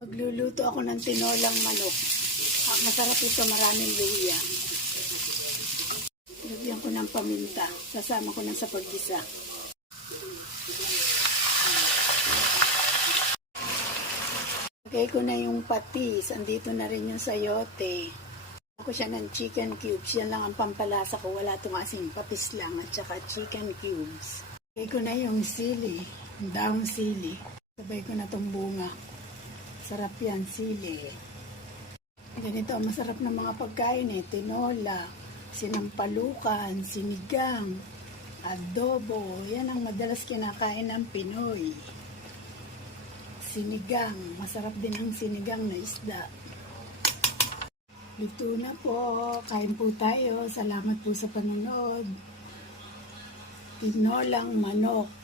Magluluto ako ng tinolang manok. Masarap ito, maraming luya. Lagyan ko ng paminta. Sasama ko na sa paggisa. Lagay ko na yung patis. Andito na rin yung sayote. Ako siya ng chicken cubes. Yan lang ang pampalasa ko. Wala itong asing, patis lang at saka chicken cubes. Lagay ko na yung sili. Yung daong sili. Sabay ko na itong bunga. Sarap yan, sili. Ganito, masarap na mga pagkain eh. Tinola, sinampalukan, sinigang, adobo. Yan ang madalas kinakain ng Pinoy. Sinigang. Masarap din ang sinigang na isda. Luto na po. Kain po tayo. Salamat po sa panonood. Tinolang manok.